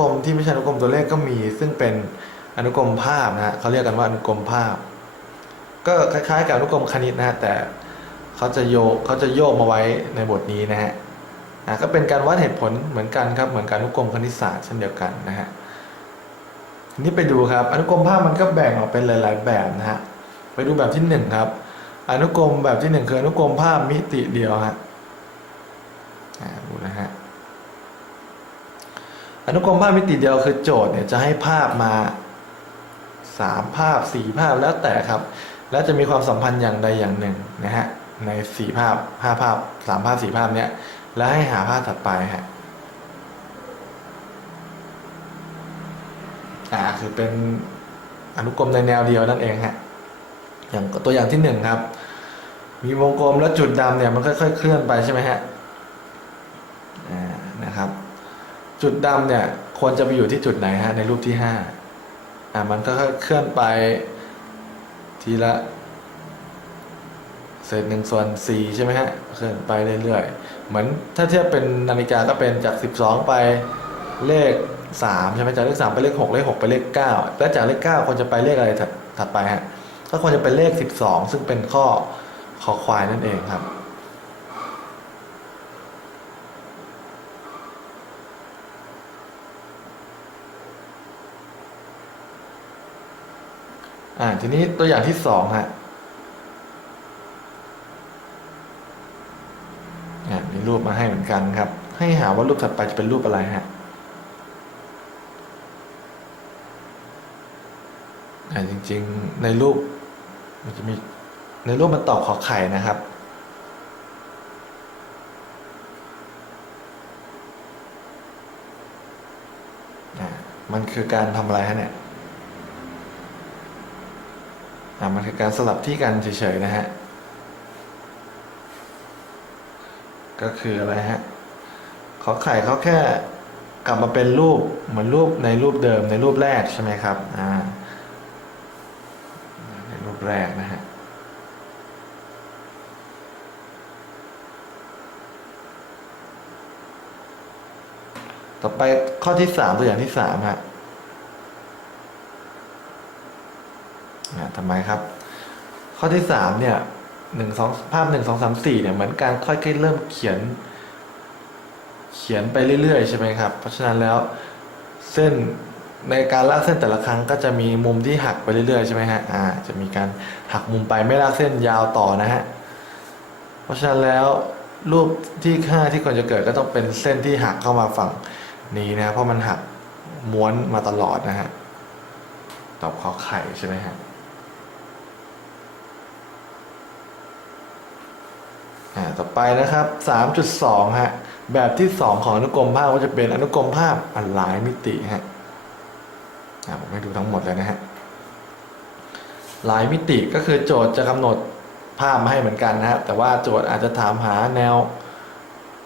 กรมที่ไม่ใช่อนุกรมตัวเลขก็มี ซึ่งเป็นอนุกรมภาพนะฮะเขาเรียกกันว่าอนุกรมภาพ ก็คล้ายๆ กับอนุกรมคณิตนะฮะแต่เขาจะโยกเขาจะโยกมาไว้ในบทนี้นะฮะอะก็เป็นการวัดเหตุผลเหมือนกันครับเหมือนกับอนุกรมคณิตศาสตร์เช่นเดียวกันนะฮะทีนี้ไปดูครับอนุกรมภาพมันก็แบ่งออกเป็นหลาย ๆ แบบนะฮะไปดูแบบที่หนึ่งครับอนุกรมแบบที่หนึ่งคืออนุกรมภาพมิติเดียวฮะอ่าดูนะฮะ อนุกรมภาพมิติเดียวคือโจทย์เนี่ยจะให้ภาพมาสามภาพสี่ภาพแล้วแต่ครับ แล้วจะมีความสัมพันธ์อย่างใดอย่างหนึ่งนะฮะในสี่ภาพห้าภาพสามภาพสี่ภาพเนี้ยแล้วให้หาภาพถัดไปฮะอ่าคือเป็นอนุกรมในแนวเดียวนั่นเองฮะอย่างตัวอย่างที่หนึ่งครับมีวงกลมแล้วจุดดำเนี่ยมันค่อยๆเคลื่อนไปใช่ไหมฮะอ่านะครับ จุดดำเนี่ยควรจะไปอยู่ที่จุดไหนฮะในรูปที่ห้าอ่ามันก็ค่อยเคลื่อนไปทีละเศษหนึ่งส่วนสี่ใช่ไหมฮะเคลื่อนไปเรื่อยๆเหมือนถ้าเทียบเป็นนาฬิกาก็เป็นจากสิบสองไปเลขสามใช่ไหมจากเลขสามไปเลขหกเลขหกไปเลขเก้าแล้วจากเลขเก้าควรจะไปเลขอะไรถัดถัดไปฮะก็ควรจะเป็นเลขสิบสองซึ่งเป็นข้อขอควายนั่นเองครับ อ่า ทีนี้ตัวอย่างที่สองฮะอ่ามีรูปมาให้เหมือนกันครับ ให้หาว่ารูปถัดไปจะเป็นรูปอะไรฮะอ่าจริง ๆ ในรูป มันจะมีในรูปมันตอบขอไข่นะครับอ่มันคือการทำอะไรฮะเนี่ย อ่า มันคือการสลับที่กันเฉยๆนะฮะ ก็คืออะไรฮะขอไข่เขาแค่กลับมาเป็นรูปเหมือนรูปในรูปเดิมในรูปแรกใช่ไหมครับ อ่า ในรูปแรกนะฮะ ต่อไปข้อที่สามตัวอย่างที่สามฮะ อ่า ทำไมครับ ข้อที่สามเนี่ยหนึ่งสองภาพหนึ่งสองสามสี่เนี่ยเหมือนการค่อยๆเริ่มเขียน เขียนไปเรื่อยๆใช่ไหมครับ เพราะฉะนั้นแล้วเส้นในการลากเส้นแต่ละครั้งก็จะมีมุมที่หักไปเรื่อยๆใช่ไหมฮะอ่าจะมีการหักมุมไปไม่ลากเส้นยาวต่อนะฮะเพราะฉะนั้นแล้วรูปที่ห้าที่ควรจะเกิดก็ต้องเป็นเส้นที่หักเข้ามาฝั่งนี้นะเพราะมันหักม้วนมาตลอดนะฮะตอบขอไข่ใช่ไหมฮะ อ่าต่อไปนะครับ 3.2 ฮะ แบบที่ 2 ของอนุกรมภาพก็จะเป็นอนุกรมภาพอันหลายมิติฮะอ่าผมให้ดูทั้งหมดเลยนะฮะหลายมิติก็คือโจทย์จะกำหนดภาพมาให้เหมือนกันนะฮะแต่ว่าโจทย์อาจจะถามหาแนว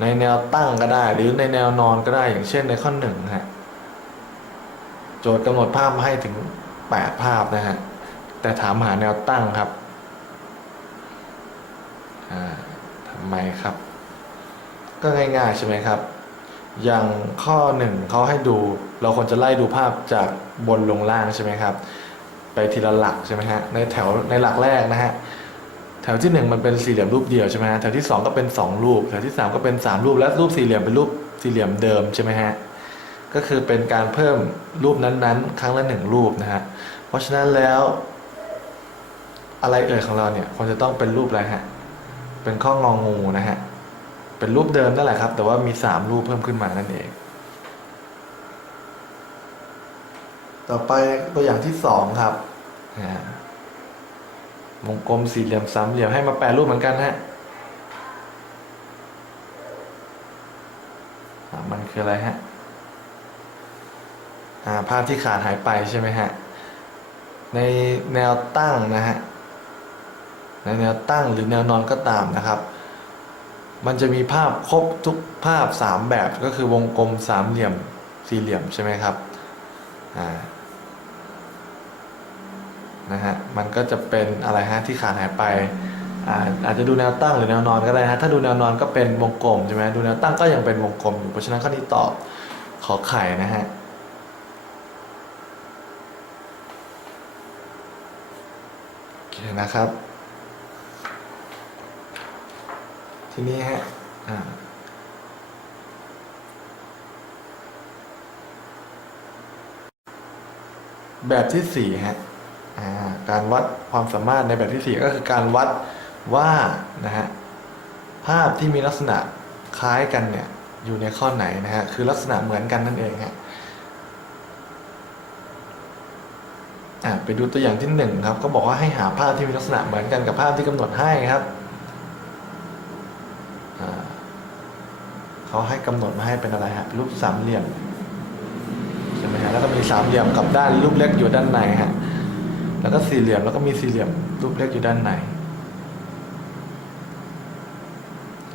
ในแนวตั้งก็ได้ หรือในแนวนอนก็ได้อย่างเช่นในข้อหนึ่งฮะโจทย์กำหนดภาพมาให้ถึง 8 ภาพนะฮะแต่ถามหาแนวตั้งครับอ่า ทำไมครับ ก็ง่ายๆใช่ไหมครับ อย่างข้อหนึ่งเขาให้ดู เราควรจะไล่ดูภาพจากบนลงล่างใช่ไหมครับ ไปทีละหลักใช่ไหมฮะในแถวในหลักแรกนะฮะแถวที่หนึ่งมันเป็นสี่เหลี่ยมรูปเดียวใช่ไหมฮะแถวที่สองก็เป็นสองรูป แถวที่สามก็เป็นสามรูป และรูปสี่เหลี่ยมเป็นรูปสี่เหลี่ยมเดิมใช่ไหมฮะก็คือเป็นการเพิ่มรูปนั้นๆ ครั้งละหนึ่งรูปนะฮะเพราะฉะนั้นแล้ว อะไรเอ่ยของเราเนี่ยควรจะต้องเป็นรูปอะไรฮะ เป็นข้ององูนะฮะ เป็นรูปเดิมนั่นแหละครับ แต่ว่ามีสามรูปเพิ่มขึ้นมานั่นเอง ต่อไปตัวอย่างที่สองครับวงกลมสี่เหลี่ยมสามเหลี่ยมให้มาแปลรูปเหมือนกันฮะมันคืออะไรฮะภาพที่ขาดหายไปใช่ไหมฮะ ในแนวตั้งนะฮะ ในแนวตั้งหรือแนวนอนก็ตามนะครับ มันจะมีภาพครบทุกภาพสามแบบก็คือวงกลมสามเหลี่ยมสี่เหลี่ยมใช่ไหมครับอ่านะฮะมันก็จะเป็นอะไรฮะที่ขาดหายไปอาอาจจะดูแนวตั้งหรือแนวนอนก็ได้ฮะถ้าดูแนวนอนก็เป็นวงกลมใช่ไหมดูแนวตั้งก็ยังเป็นวงกลมอยู่เพราะฉะนั้นข้อนี้ตอบขออไข่นะฮะโอเคนะครับ ทีนี้ฮะแบบที่สี่ฮะการวัดความสามารถในแบบที่สี่ก็คือการวัดว่านะฮะภาพที่มีลักษณะคล้ายกันเนี่ยอยู่ในข้อไหนนะฮะคือลักษณะเหมือนกันนั่นเองฮะไปดูตัวอย่างที่หนึ่งครับ ก็บอกว่าให้หาภาพที่มีลักษณะเหมือนกันกับภาพที่กำหนดให้ครับอ่า เขาให้กำหนดมาให้เป็นอะไรฮะรูปสามเหลี่ยมใช่ไหมฮะแล้วก็มีสามเหลี่ยมกับด้านรูปเล็กอยู่ด้านในฮะแล้วก็สี่เหลี่ยมแล้วก็มีสี่เหลี่ยมรูปเล็กอยู่ด้านใน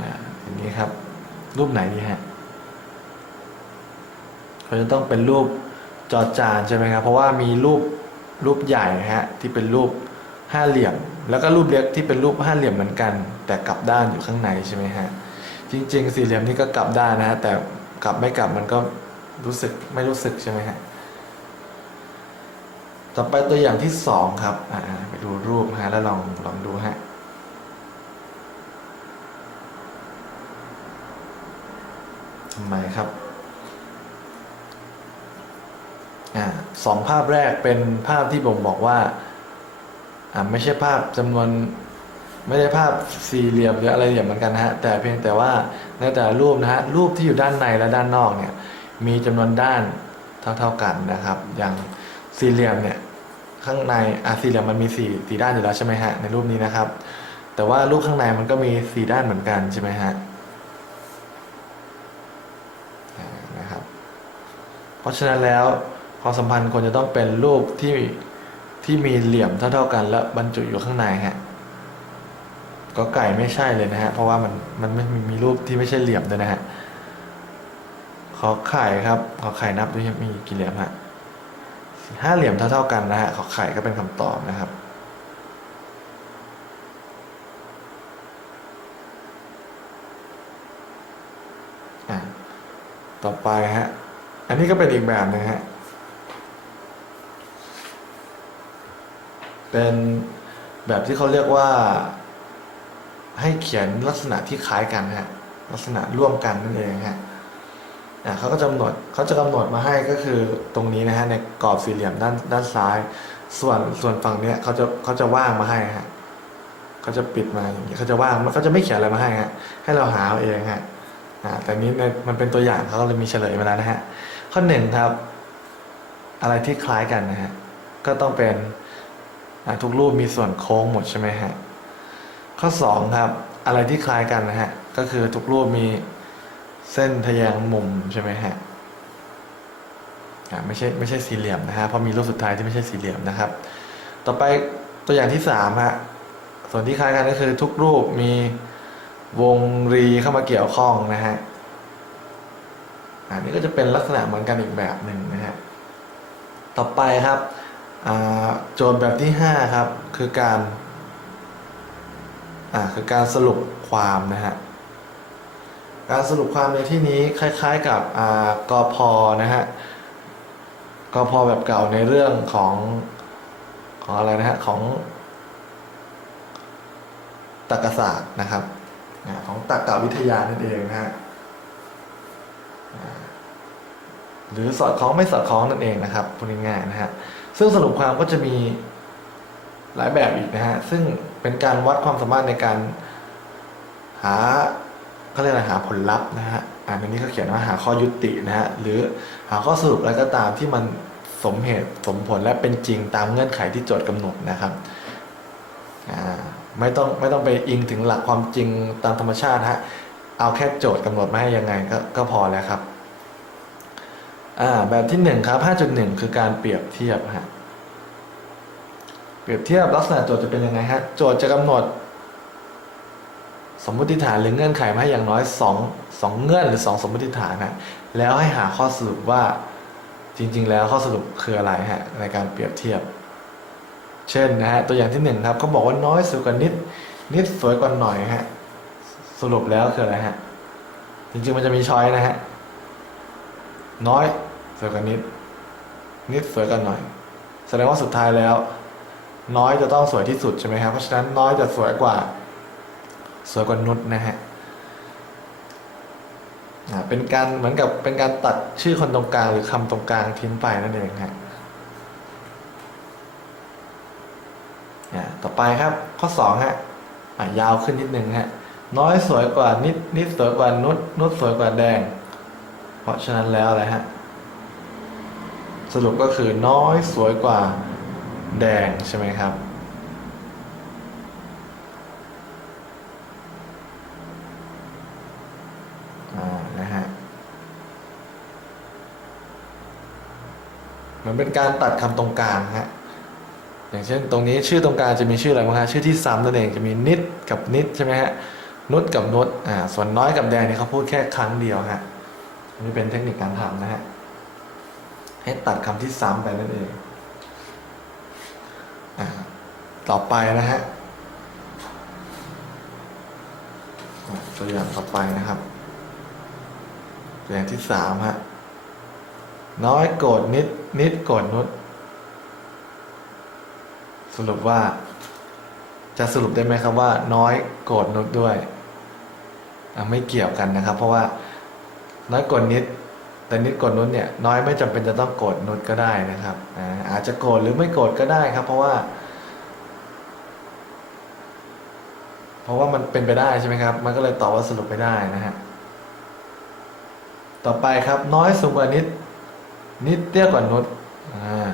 อ่าอย่างนี้ครับ รูปไหนดีฮะเขาจะต้องเป็นรูปจอจานใช่ไหมครับเพราะว่ามีรูปรูปใหญ่ฮะที่เป็นรูปห้าเหลี่ยม แล้วก็รูปเล็กที่เป็นรูปห้าเหลี่ยมเหมือนกัน แต่กลับด้านอยู่ข้างในใช่ไหมฮะ จริง ๆ สี่เหลี่ยมนี่ก็กลับได้นะฮะแต่กลับไม่กลับมันก็รู้สึกไม่รู้สึกใช่ไหมฮะต่อไปตัวอย่างที่สองครับอ่าไปดูรูปฮะแล้วลองลองดูฮะทำไมครับอ่าสองภาพแรกเป็นภาพที่ผมบอกว่าอ่าไม่ใช่ภาพจำนวน ไม่ได้ภาพสี่เหลี่ยมหรืออะไรเหลี่ยมเหมือนกันนะฮะแต่เพียงแต่ว่าในแต่ละรูปนะฮะรูปที่อยู่ด้านในและด้านนอกเนี่ยมีจำนวนด้านเท่า ๆกันนะครับ อย่างสี่เหลี่ยมเนี่ยข้างในอ่าสี่เหลี่ยมมันมีสี่สี่ด้านอยู่แล้วใช่ไหมฮะในรูปนี้นะครับ แต่ว่ารูปข้างในมันก็มีสี่ด้านเหมือนกันใช่ไหมฮะนะครับ เพราะฉะนั้นแล้วความสัมพันธ์ควรจะต้องเป็นรูปที่ที่มีเหลี่ยมเท่าๆกัน และบรรจุอยู่ข้างในฮะ ก็ไก่ไม่ใช่เลยนะฮะ เพราะว่ามันมันไม่มีรูปที่ไม่ใช่เหลี่ยมด้วยนะฮะ ขอไข่ครับ ขอไข่นับด้วยมีกี่เหลี่ยมฮะห้าเหลี่ยมเท่าๆกันนะฮะ ขอไข่ก็เป็นคำตอบนะครับ ต่อไปฮะ อันนี้ก็เป็นอีกแบบนึงฮะ เป็นแบบที่เขาเรียกว่า ให้เขียนลักษณะที่คล้ายกันฮะลักษณะร่วมกันนั่นเองฮะอะเขาก็จะกำหนดเขาจะกำหนดมาให้ก็คือตรงนี้นะฮะในกรอบสี่เหลี่ยมด้านด้านซ้าย ส่วนส่วนฝั่งเนี้ยเขาจะเขาจะว่างมาให้ฮะเขาจะปิดมาอย่างนี้เขาจะว่างมันเขาจะไม่เขียนอะไรมาให้ฮะให้เราหาเอาเองฮะอ่าแต่นี้ในมันเป็นตัวอย่างเขาก็เลยมีเฉลยมาแล้วนะฮะข้อหนึ่งครับ อะไรที่คล้ายกันนะฮะก็ต้องเป็นทุกรูปมีส่วนโค้งหมดใช่ไหมฮะ ข้อสองครับอะไรที่คล้ายกันนะฮะ ก็คือทุกรูปมีเส้นทะแยงมุมใช่ไหมฮะไม่ใช่ไม่ใช่สี่เหลี่ยมนะฮะเพราะมีรูปสุดท้ายที่ไม่ใช่สี่เหลี่ยมนะครับ ต่อไปตัวอย่างที่สามฮะส่วนที่คล้ายกันก็คือทุกรูปมีวงรีเข้ามาเกี่ยวข้องนะฮะอันนี้ก็จะเป็นลักษณะเหมือนกันอีกแบบหนึ่งนะฮะต่อไปครับโจทย์แบบที่ห้าครับ คือการ อ่าคือการสรุปความนะฮะการสรุปความในที่นี้คล้าย ๆ กับอ่ากพนะฮะกพแบบเก่าในเรื่องของของอะไรนะฮะของตรรกศาสตร์นะครับของตรรกวิทยานั่นเองนะฮะหรือสอดคล้องไม่สอดคล้องนั่นเองนะครับพูดง่ายๆนะฮะซึ่งสรุปความก็จะมีหลายแบบอีกนะฮะซึ่ง เป็นการวัดความสามารถในการหาเขาเรียกอะไรหาผลลัพธ์นะฮะอ่าในนี้เขาเขียนว่าหาข้อยุตินะฮะหรือหาข้อสรุปอะไรก็ตามที่มันสมเหตุสมผลและเป็นจริงตามเงื่อนไขที่โจทย์กำหนดนะครับอ่าไม่ต้องไม่ต้องไปอิงถึงหลักความจริงตามธรรมชาติฮะเอาแค่โจทย์กำหนดมาให้ยังไงก็ก็พอแล้วครับอ่าแบบที่หนึ่งครับ5.1 คือการเปรียบเทียบฮะ เปรียบเทียบลักษณะโจทย์จะเป็นยังไงฮะ โจทย์จะกำหนด สมมติฐานหรือเงื่อนไขมาให้อย่างน้อย2 2เงื่อนหรือ 2 สมมติฐานฮะแล้วให้หาข้อสรุปว่าจริง ๆ แล้วข้อสรุปคืออะไรฮะในการเปรียบเทียบ เช่นนะฮะตัวอย่างที่หนึ่งครับเขาบอกว่าน้อยสวยกว่านิด นิดสวยกว่าหน่อยฮะสรุปแล้วคืออะไรฮะจริงๆมันจะมีช้อยนะฮะน้อยสวยกว่านิด นิดสวยกว่าหน่อย แสดงว่าสุดท้ายแล้ว น้อยจะต้องสวยที่สุดใช่ไหมครับเพราะฉะนั้นน้อยจะสวยกว่า สวยกว่านุชนะฮะอ่าเป็นการเหมือนกับเป็นการตัดชื่อคนตรงกลางหรือคำตรงกลางทิ้งไปนั่นเองฮะอ่าต่อไปครับข้อสองฮะอ่ายาวขึ้นนิดนึงฮะน้อยสวยกว่านิดนิดสวยกว่านุชนุชสวยกว่าแดง เพราะฉะนั้นแล้วอะไรฮะสรุปก็คือน้อยสวยกว่า แดงใช่ไหมครับ อ่า นะฮะ มันเป็นการตัดคำตรงกลางฮะ อย่างเช่นตรงนี้ชื่อตรงกลางจะมีชื่ออะไรบ้างฮะ ชื่อที่ซ้ำนั่นเองจะมีนิดกับนิดใช่ไหมฮะ นุดกับนุดอ่า ส่วนน้อยกับแดงนี่เขาพูดแค่ครั้งเดียวฮะนนี้เป็นเทคนิคการทำนะฮะ ให้ตัดคำที่ซ้ำไปนั่นเอง ต่อไปนะฮะตัวอย่างต่อไปนะครับ ตัวอย่างที่สามฮะน้อยโกรธนิดนิดโกรธนุดสรุปว่า จะสรุปได้ไหมครับว่า น้อยโกรธนุดด้วยไม่เกี่ยวกันนะครับ เพราะว่าน้อยโกรธนิด แต่นิดโกรธนุชเนี่ยน้อยไม่จำเป็นจะต้องโกรธนุชก็ได้นะครับอาอาจจะโกรธหรือไม่โกรธก็ได้ครับ เพราะว่า เพราะว่ามันเป็นไปได้ใช่ไหมครับ มันก็เลยตอบว่าสรุปไม่ได้นะฮะ ต่อไปครับน้อยสูงกว่านิด นิดเตี้ยกว่านุชอ่า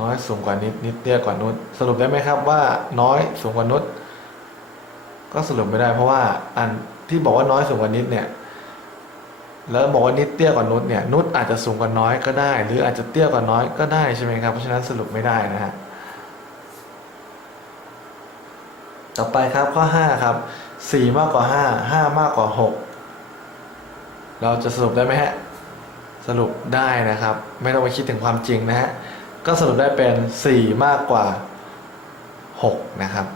น้อยสูงกว่านิด นิดเตี้ยกว่านุชสรุปได้ไหมครับว่า น้อยสูงกว่านุชก็สรุปไม่ได้เพราะว่าอันที่บอกว่าน้อยสูงกว่านิดเนี่ย แล้วบอกว่านิดเตี้ยกว่านุชเนี่ย นุชอาจจะสูงกว่าน้อยก็ได้ หรืออาจจะเตี้ยกว่าน้อยก็ได้ใช่ไหมครับ เพราะฉะนั้นสรุปไม่ได้นะฮะ ต่อไปครับข้อห้าครับสี่มากกว่าห้าห้ามากกว่าหกเราจะสรุปได้ไหมฮะ สรุปได้นะครับ ไม่ต้องไปคิดถึงความจริงนะฮะ ก็สรุปได้เป็นสี่มากกว่าหกนะครับ